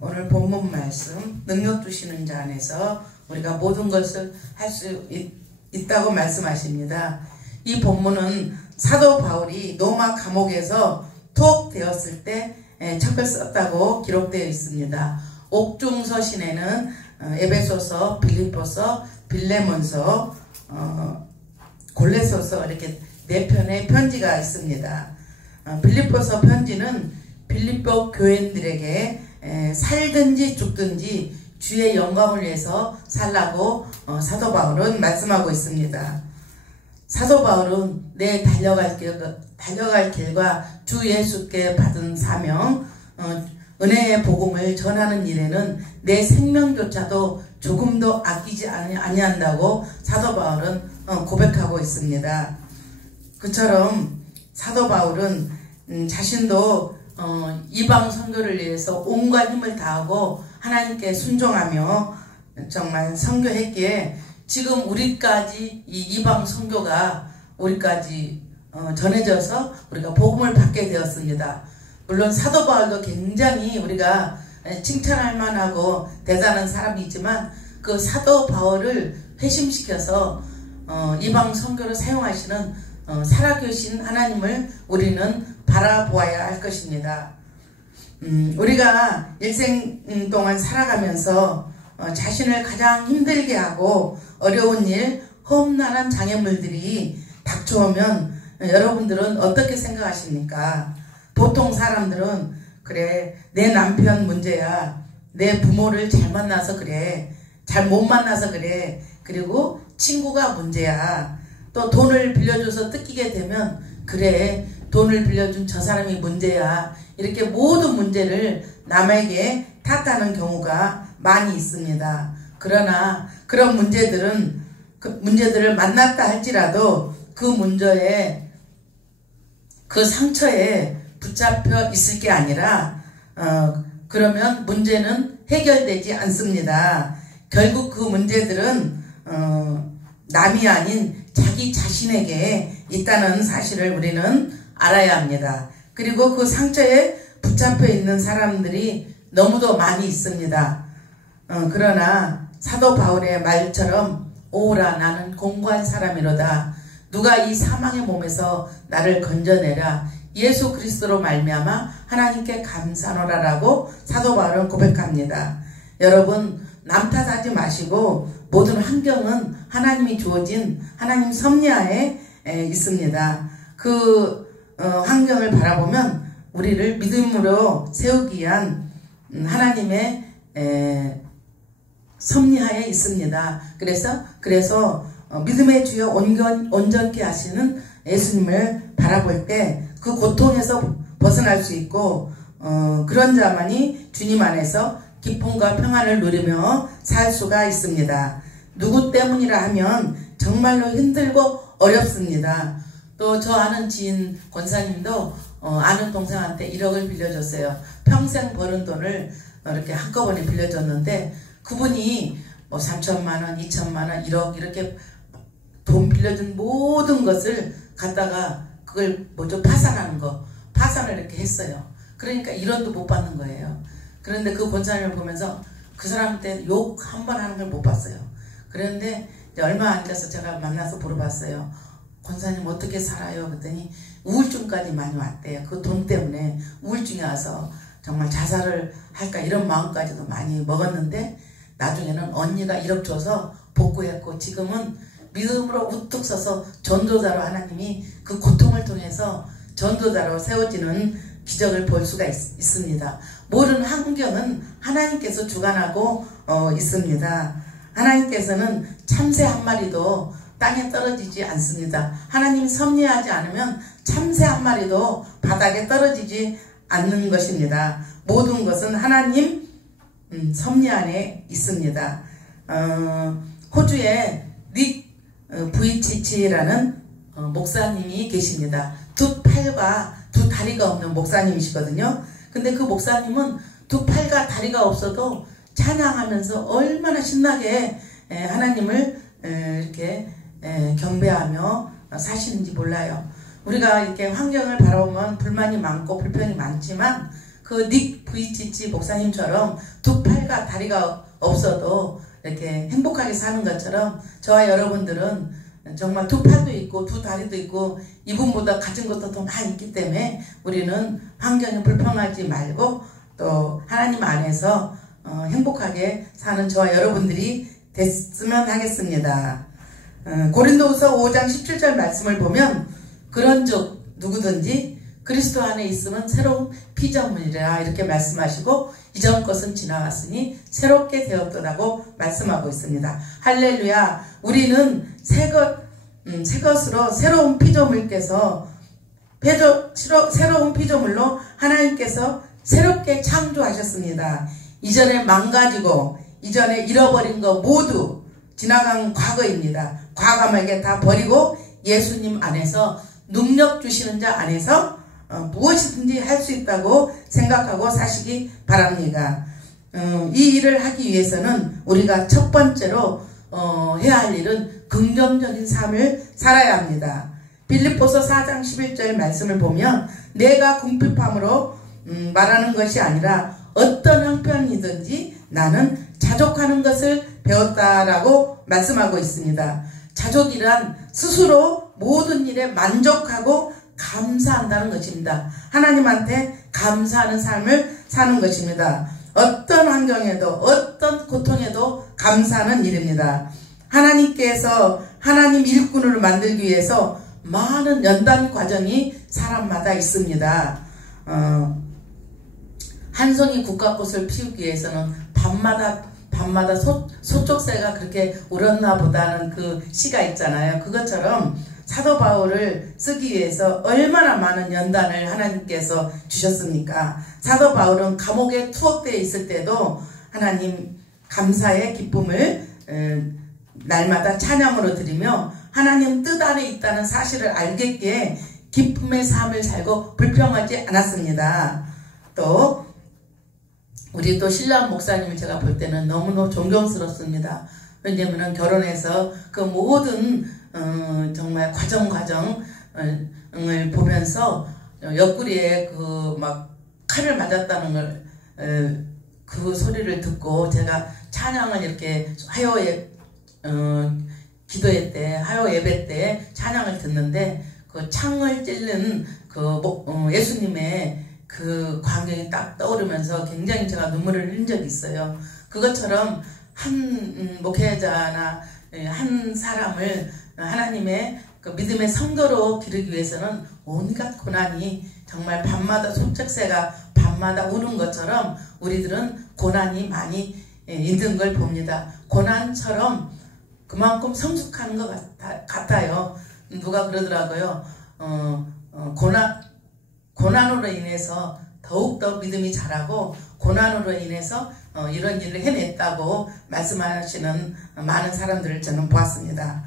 오늘 본문 말씀 능력 주시는 자 안에서 우리가 모든 것을 할 수 있다고 말씀하십니다. 이 본문은 사도 바울이 로마 감옥에서 투옥되었을 때 책을 썼다고 기록되어 있습니다. 옥중서신에는 에베소서, 빌립보서, 빌레몬서, 골레서서 이렇게 4편의 편지가 있습니다. 빌립보서 편지는 빌립보 교인들에게 살든지 죽든지 주의 영광을 위해서 살라고 사도 바울은 말씀하고 있습니다. 사도 바울은 내 달려갈 길과 주 예수께 받은 사명, 은혜의 복음을 전하는 일에는 내 생명조차도 조금도 아끼지 아니한다고 사도 바울은 고백하고 있습니다. 그처럼 사도 바울은 자신도 이방 선교를 위해서 온갖 힘을 다하고 하나님께 순종하며 정말 선교했기에 지금 우리까지 이 이방 선교가 우리까지 전해져서 우리가 복음을 받게 되었습니다. 물론 사도 바울도 굉장히 우리가 칭찬할 만하고 대단한 사람이지만 그 사도 바울을 회심시켜서 이방 선교를 사용하시는 살아계신 하나님을 우리는 바라보아야 할 것입니다. 우리가 일생 동안 살아가면서 자신을 가장 힘들게 하고 어려운 일, 험난한 장애물들이 닥쳐오면 여러분들은 어떻게 생각하십니까? 보통 사람들은 그래, 내 남편 문제야, 내 부모를 잘 만나서 그래, 잘 못 만나서 그래, 그리고 친구가 문제야, 또 돈을 빌려줘서 뜯기게 되면 그래, 돈을 빌려준 저 사람이 문제야, 이렇게 모든 문제를 남에게 탓하는 경우가 많이 있습니다. 그러나 그런 문제들을 만났다 할지라도 그 문제에, 그 상처에 붙잡혀 있을 게 아니라 그러면 문제는 해결되지 않습니다. 결국 그 문제들은 남이 아닌 자기 자신에게 있다는 사실을 우리는 알아야 합니다. 그리고 그 상처에 붙잡혀 있는 사람들이 너무도 많이 있습니다. 그러나 사도 바울의 말처럼 오라 나는 공고한 사람이로다. 누가 이 사망의 몸에서 나를 건져내라. 예수 그리스도로 말미암아 하나님께 감사노라라고 사도 바울은 고백합니다. 여러분 남 탓하지 마시고 모든 환경은 하나님이 주어진 하나님 섭리하에 있습니다. 그 환경을 바라보면 우리를 믿음으로 세우기 위한 하나님의 섭리하에 있습니다. 그래서 믿음의 주여 온전케 하시는 예수님을 바라볼 때 그 고통에서 벗어날 수 있고 그런 자만이 주님 안에서 기쁨과 평안을 누리며 살 수가 있습니다. 누구 때문이라 하면 정말로 힘들고 어렵습니다. 또 저 아는 지인 권사님도 아는 동생한테 1억을 빌려줬어요. 평생 버는 돈을 이렇게 한꺼번에 빌려줬는데 그분이 뭐 3천만원, 2천만원, 1억 이렇게 돈 빌려준 모든 것을 갖다가 그걸 파산을 이렇게 했어요. 그러니까 1원도 못 받는 거예요. 그런데 그 권사님을 보면서 그 사람한테 욕 한 번 하는 걸 못 봤어요. 그런데 이제 얼마 안 돼서 제가 만나서 물어봤어요. 권사님 어떻게 살아요? 그랬더니 우울증까지 많이 왔대요. 그 돈 때문에 우울증이 와서 정말 자살을 할까 이런 마음까지도 많이 먹었는데 나중에는 언니가 1억 줘서 복구했고 지금은 믿음으로 우뚝 서서 전도자로 하나님이 그 고통을 통해서 전도자로 세워지는 기적을 볼 수가 있습니다. 모든 환경은 하나님께서 주관하고 있습니다. 하나님께서는 참새 한 마리도 땅에 떨어지지 않습니다. 하나님이 섭리하지 않으면 참새 한 마리도 바닥에 떨어지지 않는 것입니다. 모든 것은 하나님 섭리 안에 있습니다. 호주에 닉 부이치치라는 목사님이 계십니다. 두 팔과 두 다리가 없는 목사님이시거든요. 근데 그 목사님은 두 팔과 다리가 없어도 찬양하면서 얼마나 신나게 하나님을 이렇게 경배하며 사시는지 몰라요. 우리가 이렇게 환경을 바라보면 불만이 많고 불평이 많지만 그 닉 부이치치 목사님처럼 두 팔과 다리가 없어도 이렇게 행복하게 사는 것처럼 저와 여러분들은 정말 두 팔도 있고 두 다리도 있고 이분보다 가진 것도 더 많이 있기 때문에 우리는 환경이 불평하지 말고 또 하나님 안에서 행복하게 사는 저와 여러분들이 됐으면 하겠습니다. 고린도후서 5장 17절 말씀을 보면 그런즉 누구든지 그리스도 안에 있으면 새로운 피조물이라 이렇게 말씀하시고 이전 것은 지나갔으니 새롭게 되었더라고 말씀하고 있습니다. 할렐루야. 우리는 새 것으로 새로운 피조물께서 새로운 피조물로 하나님께서 새롭게 창조하셨습니다. 이전에 망가지고 이전에 잃어버린 거 모두 지나간 과거입니다. 과감하게 다 버리고 예수님 안에서 능력 주시는 자 안에서 무엇이든지 할 수 있다고 생각하고 사시기 바랍니다. 이 일을 하기 위해서는 우리가 첫 번째로 해야 할 일은 긍정적인 삶을 살아야 합니다. 빌립보서 4장 11절 말씀을 보면 내가 궁핍함으로 말하는 것이 아니라 어떤 형편이든지 나는 자족하는 것을 배웠다라고 말씀하고 있습니다. 자족이란 스스로 모든 일에 만족하고 감사한다는 것입니다. 하나님한테 감사하는 삶을 사는 것입니다. 어떤 환경에도 어떤 고통에도 감사하는 일입니다. 하나님께서 하나님 일꾼으로 만들기 위해서 많은 연단 과정이 사람마다 있습니다. 한 송이 국화꽃을 피우기 위해서는 밤마다 소쪽새가 그렇게 울었나 보다는 그 시가 있잖아요. 그것처럼 사도 바울을 쓰기 위해서 얼마나 많은 연단을 하나님께서 주셨습니까? 사도 바울은 감옥에 투옥되어 있을 때도 하나님 감사의 기쁨을 날마다 찬양으로 드리며 하나님 뜻 안에 있다는 사실을 알겠기에 기쁨의 삶을 살고 불평하지 않았습니다. 또 우리 또 신랑 목사님을 제가 볼 때는 너무너무 존경스럽습니다. 왜냐하면 결혼해서 그 모든 정말 과정을 보면서 옆구리에 그 막 칼을 맞았다는 걸 그 소리를 듣고 제가 찬양을 이렇게 기도회 때 화요 예배 때 찬양을 듣는데 그 창을 찔른 그 예수님의 그 광경이 딱 떠오르면서 굉장히 제가 눈물을 흘린 적이 있어요. 그것처럼 한 목회자나 한 사람을 하나님의 그 믿음의 성도로 기르기 위해서는 온갖 고난이 정말 밤마다 소쩍새가 밤마다 우는 것처럼 우리들은 고난이 많이 있는 걸 봅니다. 고난처럼 그만큼 성숙하는 것 같아요. 누가 그러더라고요. 고난으로 인해서 더욱더 믿음이 자라고 고난으로 인해서 이런 일을 해냈다고 말씀하시는 많은 사람들을 저는 보았습니다.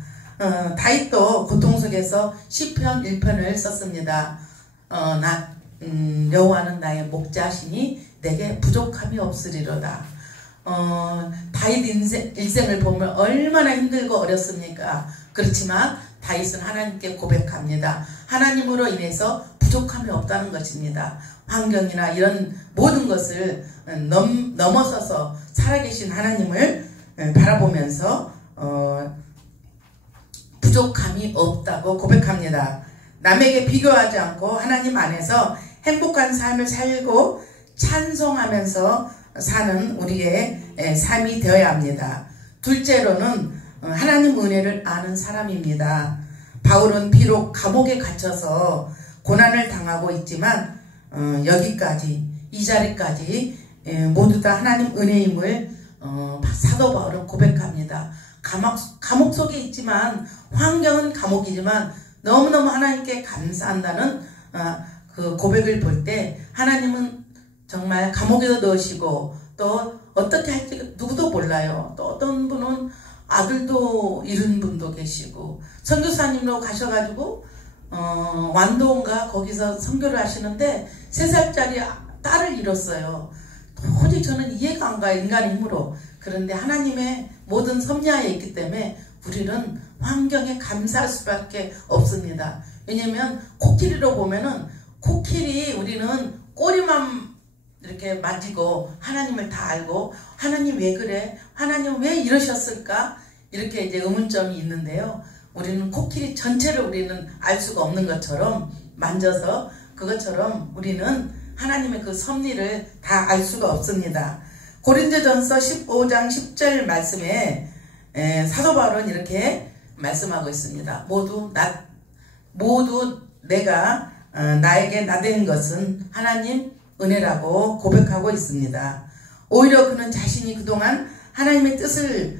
다윗도 고통 속에서 시편 1편을 썼습니다. 여호와는 나의 목자시니 내게 부족함이 없으리로다. 다윗 일생을 보면 얼마나 힘들고 어렵습니까? 그렇지만 다윗은 하나님께 고백합니다. 하나님으로 인해서 부족함이 없다는 것입니다. 환경이나 이런 모든 것을 넘어서서 살아계신 하나님을 바라보면서 부족함이 없다고 고백합니다. 남에게 비교하지 않고 하나님 안에서 행복한 삶을 살고 찬송하면서 사는 우리의 삶이 되어야 합니다. 둘째로는 하나님 은혜를 아는 사람입니다. 바울은 비록 감옥에 갇혀서 고난을 당하고 있지만 여기까지 이 자리까지 모두 다 하나님 은혜임을 사도 바울은 고백합니다. 감옥 속에 있지만 환경은 감옥이지만 너무너무 하나님께 감사한다는 그 고백을 볼 때 하나님은 정말 감옥에도 넣으시고 또 어떻게 할지 누구도 몰라요. 또 어떤 분은 아들도 잃은 분도 계시고 선교사님으로 가셔가지고 완도인가 거기서 선교를 하시는데 3살짜리 딸을 잃었어요. 도저히 저는 이해가 안 가요. 인간의 힘으로. 그런데 하나님의 모든 섭리하에 있기 때문에 우리는 환경에 감사할 수밖에 없습니다. 왜냐면 코끼리로 보면은 코끼리 우리는 꼬리만 이렇게 만지고 하나님을 다 알고 하나님 왜 그래? 하나님 왜 이러셨을까? 이렇게 이제 의문점이 있는데요. 우리는 코끼리 전체를 우리는 알 수가 없는 것처럼 만져서 그것처럼 우리는 하나님의 그 섭리를 다 알 수가 없습니다. 고린도전서 15장 10절 말씀에 사도 바울은 이렇게 말씀하고 있습니다. 모두 내가 나에게 나된 것은 하나님 은혜라고 고백하고 있습니다. 오히려 그는 자신이 그동안 하나님의 뜻을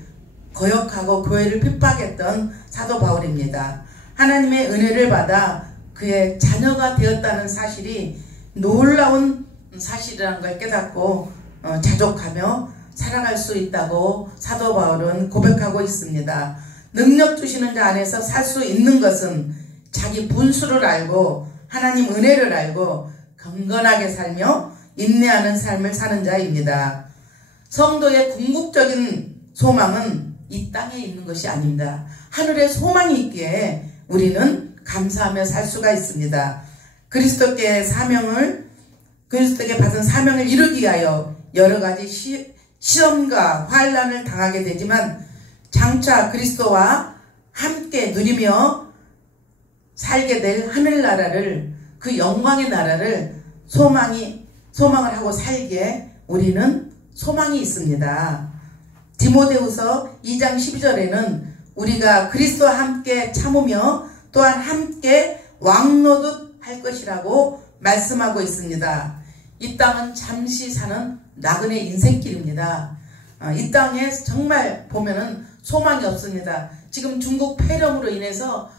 거역하고 교회를 핍박했던 사도 바울입니다. 하나님의 은혜를 받아 그의 자녀가 되었다는 사실이 놀라운 사실이라는 걸 깨닫고 자족하며 살아갈 수 있다고 사도 바울은 고백하고 있습니다. 능력 주시는 자 안에서 살 수 있는 것은 자기 분수를 알고 하나님 은혜를 알고 경건하게 살며 인내하는 삶을 사는 자입니다. 성도의 궁극적인 소망은 이 땅에 있는 것이 아닙니다. 하늘에 소망이 있기에 우리는 감사하며 살 수가 있습니다. 그리스도께 받은 사명을 이루기 위하여 여러 가지 시험과 환난을 당하게 되지만 장차 그리스도와 함께 누리며 살게 될 하늘나라를, 그 영광의 나라를 소망을 하고 살기에 우리는 소망이 있습니다. 디모데후서 2장 12절에는 우리가 그리스도와 함께 참으며 또한 함께 왕노릇 할 것이라고 말씀하고 있습니다. 이 땅은 잠시 사는 나그네 인생길입니다. 이 땅에 정말 보면은 소망이 없습니다. 지금 중국 폐렴으로 인해서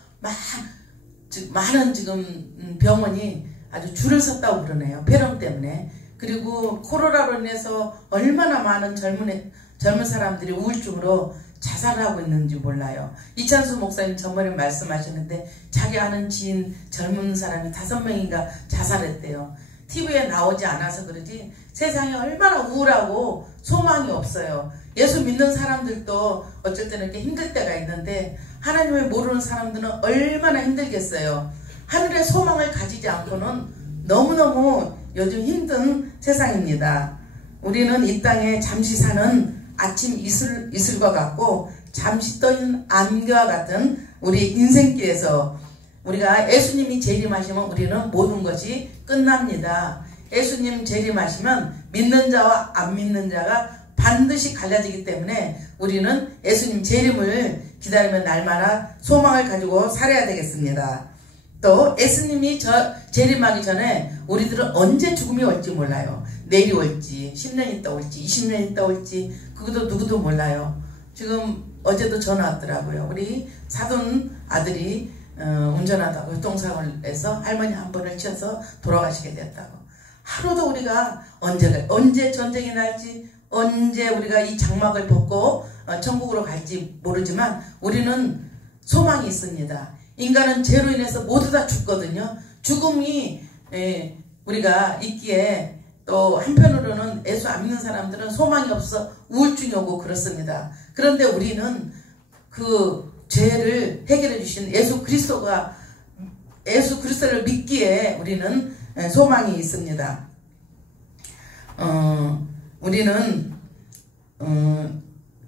많은 지금 병원이 아주 줄을 섰다고 그러네요. 폐렴 때문에. 그리고 코로나로 인해서 얼마나 많은 젊은 사람들이 우울증으로 자살을 하고 있는지 몰라요. 이찬수 목사님 전번에 말씀하셨는데 자기 아는 지인 젊은 사람이 5명인가 자살했대요. TV에 나오지 않아서 그러지 세상이 얼마나 우울하고 소망이 없어요. 예수 믿는 사람들도 어쩔 때는 이렇게 힘들 때가 있는데 하나님을 모르는 사람들은 얼마나 힘들겠어요. 하늘의 소망을 가지지 않고는 너무너무 요즘 힘든 세상입니다. 우리는 이 땅에 잠시 사는 아침 이슬과 같고 잠시 떠있는 안개와 같은 우리 인생길에서 우리가 예수님이 재림하시면 우리는 모든 것이 끝납니다. 예수님 재림하시면 믿는 자와 안 믿는 자가 반드시 갈라지기 때문에 우리는 예수님 재림을 기다리며 날마다 소망을 가지고 살아야 되겠습니다. 또 예수님이 재림하기 전에 우리들은 언제 죽음이 올지 몰라요. 내일이 올지 10년 있다 올지 20년 있다 올지 그것도 누구도 몰라요. 지금 어제도 전화 왔더라고요. 우리 사돈 아들이 운전하다가 교통사고를 해서 할머니 한 번을 치어서 돌아가시게 됐다고. 하루도 우리가 언제 전쟁이 날지 언제 우리가 이 장막을 벗고 천국으로 갈지 모르지만 우리는 소망이 있습니다. 인간은 죄로 인해서 모두 다 죽거든요. 죽음이 우리가 있기에 또 한편으로는 예수 안 믿는 사람들은 소망이 없어 우울증이 오고 그렇습니다. 그런데 우리는 그 죄를 해결해 주신 예수 그리스도를 믿기에 우리는 소망이 있습니다. 우리는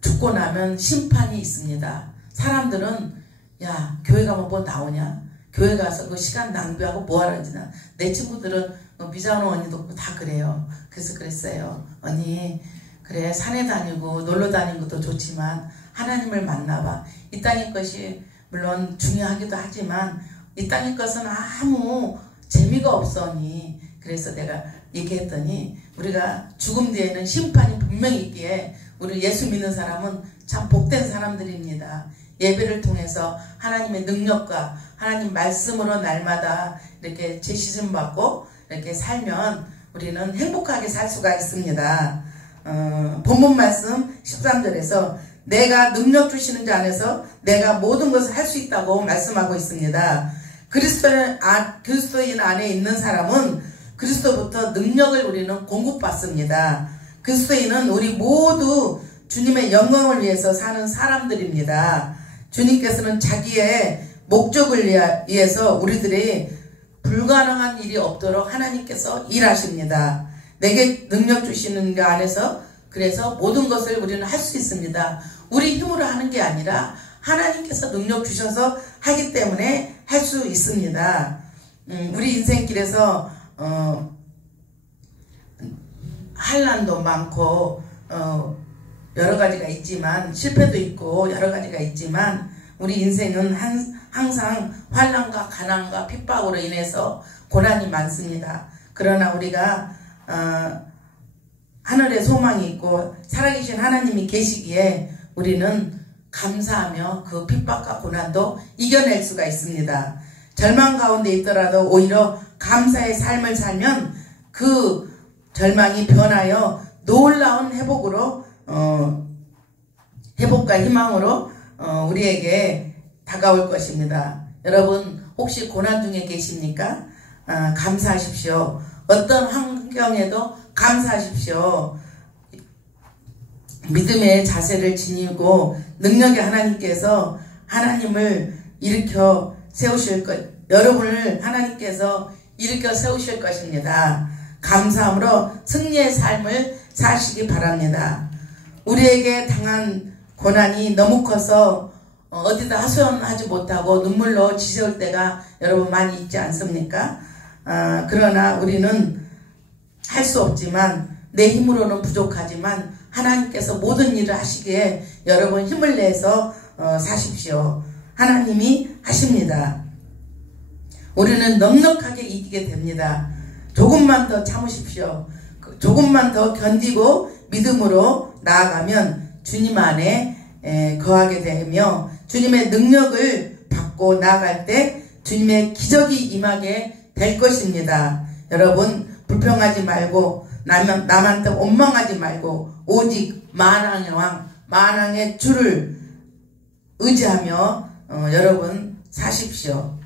죽고 나면 심판이 있습니다. 사람들은 야 교회 가면 뭐 나오냐? 교회 가서 그 시간 낭비하고 뭐하러 하지나. 내 친구들은 미자원 언니도 다 그래요. 그래서 그랬어요. 언니 그래 산에 다니고 놀러 다니는 것도 좋지만 하나님을 만나봐. 이 땅의 것이 물론 중요하기도 하지만 이 땅의 것은 아무 재미가 없어 언니. 그래서 내가 얘기했더니 우리가 죽음 뒤에는 심판이 분명히 있기에 우리 예수 믿는 사람은 참 복된 사람들입니다. 예배를 통해서 하나님의 능력과 하나님 말씀으로 날마다 이렇게 재시름 받고 이렇게 살면 우리는 행복하게 살 수가 있습니다. 본문 말씀 13절에서 내가 능력 주시는 자 안에서 내가 모든 것을 할 수 있다고 말씀하고 있습니다. 그리스도인 안에 있는 사람은 그리스도부터 능력을 우리는 공급받습니다. 그리스도인은 우리 모두 주님의 영광을 위해서 사는 사람들입니다. 주님께서는 자기의 목적을 위해서 우리들이 불가능한 일이 없도록 하나님께서 일하십니다. 내게 능력 주시는 것 안에서 그래서 모든 것을 우리는 할 수 있습니다. 우리 힘으로 하는 게 아니라 하나님께서 능력 주셔서 하기 때문에 할 수 있습니다. 우리 인생길에서 한란도 많고 여러 가지가 있지만 실패도 있고 여러 가지가 있지만 우리 인생은 항상 환난과 가난과 핍박으로 인해서 고난이 많습니다. 그러나 우리가 하늘에 소망이 있고 살아계신 하나님이 계시기에 우리는 감사하며 그 핍박과 고난도 이겨낼 수가 있습니다. 절망 가운데 있더라도 오히려 감사의 삶을 살면 그 절망이 변하여 놀라운 회복으로 회복과 희망으로 우리에게 다가올 것입니다. 여러분 혹시 고난 중에 계십니까? 감사하십시오. 어떤 환경에도 감사하십시오. 믿음의 자세를 지니고 능력의 하나님께서 하나님을 일으켜 세우실 것, 여러분을 하나님께서 일으켜 세우실 것입니다. 감사함으로 승리의 삶을 사시기 바랍니다. 우리에게 당한 고난이 너무 커서 어디다 하소연하지 못하고 눈물로 지새울 때가 여러분 많이 있지 않습니까? 그러나 우리는 할 수 없지만 내 힘으로는 부족하지만 하나님께서 모든 일을 하시기에 여러분 힘을 내서 사십시오. 하나님이 하십니다. 우리는 넉넉하게 이기게 됩니다. 조금만 더 참으십시오. 조금만 더 견디고 믿음으로 나아가면 주님 안에 거하게 되며 주님의 능력을 받고 나아갈 때 주님의 기적이 임하게 될 것입니다. 여러분 불평하지 말고 남한테 원망하지 말고 오직 만왕의 왕 만왕의 주를 의지하며 여러분 사십시오.